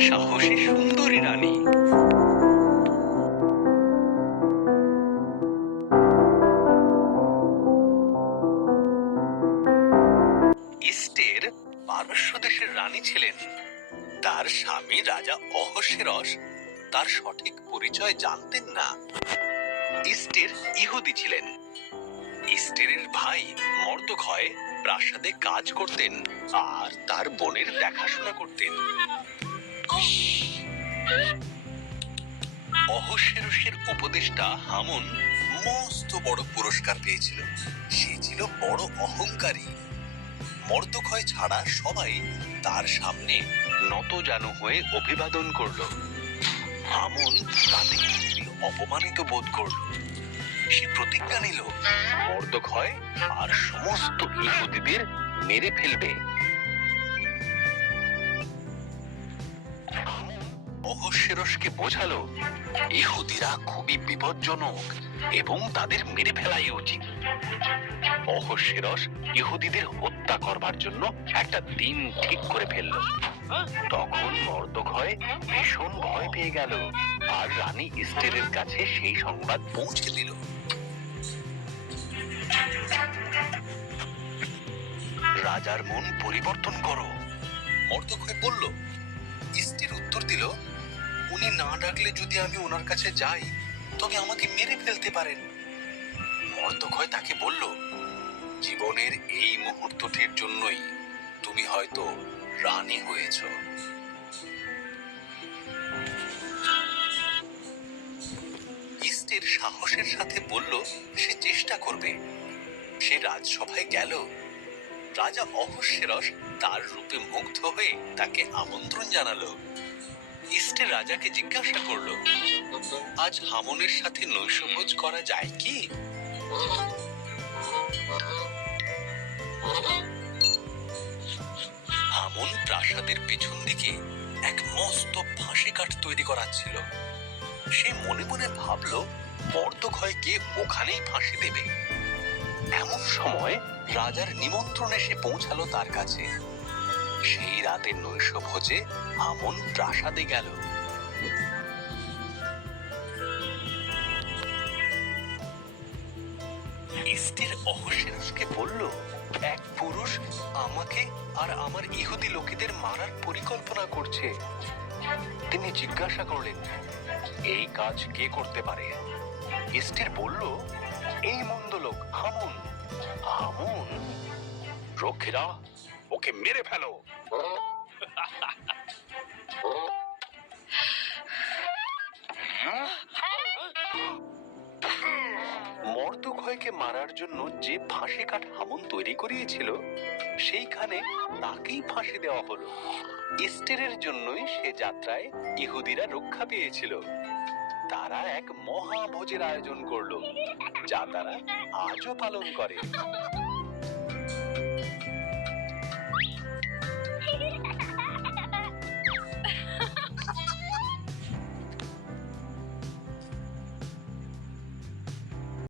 সাহসী সুন্দরী রানী। ইস্টের পারস্য দেশের রানী ছিলেন। তার স্বামী রাজা অহস্যেরস, তার সঠিক পরিচয় জানতেন না। ইস্টের ইহুদি ছিলেন। ইস্টেরের ভাই মর্দক্ষয় প্রাসাদে কাজ করতেন আর তার বোনের দেখাশোনা করতেন। অহস্যেরসের উপদেষ্টা হামুন মস্ত বড় পুরস্কার পেয়েছিল। সে ছিল বড় অহংকারী। মর্দক্ষয় ছাড়া সবাই তার সামনে নত জানু হয়ে অভিবাদন করল। হামুন তাতে অপমানিত বোধ করল। সে প্রতিজ্ঞা নিল মর্দক্ষয় আর সমস্ত ইহুদিদের মেরে ফেলবে। অহস্যেরসকে বোঝালো, ইহুদিরা খুবই বিপজ্জনক এবং তাদের মেরে ফেলাই উচিত। অহস্যেরস ইহুদিদের হত্যা করবার জন্য একটা দিন ঠিক করে ফেলল। তখন মর্দক্ষয় ভীষণ ভয় পেয়ে গেল আর রানী ইস্টেরের কাছে সেই সংবাদ পৌঁছে দিল। রাজার মন পরিবর্তন করো। মর্দক্ষয় বলল ইস্টের উত্তর দিল উনি না ডাকলে যদি আমি ওনার কাছে যাই, তবে আমাকে মেরে ফেলতে পারেন। মর্দক্ষয় তাকে বলল, জীবনের এই মুহূর্তটির জন্যই তুমি হয়তো রানী হয়েছ। ইস্টের সাহসের সাথে বলল, সে চেষ্টা করবে। সে রাজসভায় গেল। রাজা অহস্যেরস তার রূপে মুগ্ধ হয়ে তাকে আমন্ত্রণ জানালো। ইস্টে রাজাকে জিজ্ঞাসা করল, আজ হামনের সাথে নৈশভোজ করা যায় কি? হামন প্রাসাদের পেছন দিকে এক মস্ত ফাঁসি কাঠ তৈরি করাচ্ছিল। সে মনে মনে ভাবল ভাবলো মর্দক্ষয়কে ওখানেই ফাঁসি দেবে। এমন সময় রাজার নিমন্ত্রণ এসে পৌঁছালো তার কাছে। সেই রাতের নৈশ ভোজে আমন প্রাসাদে গেল। ইস্টের অহসেরসকে বলল, এক পুরুষ আমাকে আর আমার ইহুদি লোকেদের মারার পরিকল্পনা করছে। তিনি জিজ্ঞাসা করলেন, এই কাজ কে করতে পারে? ইস্টের বলল, এই মন্দ লোক, হামুন। হামুন? রক্ষীরা, ওকে মেরে ফেলো। মর্দক্ষয়কে মারার জন্য যে ফাঁসি কাঠ হামুন তৈরি করিয়েছিল, সেইখানে তাকেই ফাঁসি দেওয়া হলো। ইস্টেরের জন্যই সে যাত্রায় ইহুদিরা রক্ষা পেয়েছিল। তারা এক মহাভোজের আয়োজন করল, যা তারা আজও পালন করে।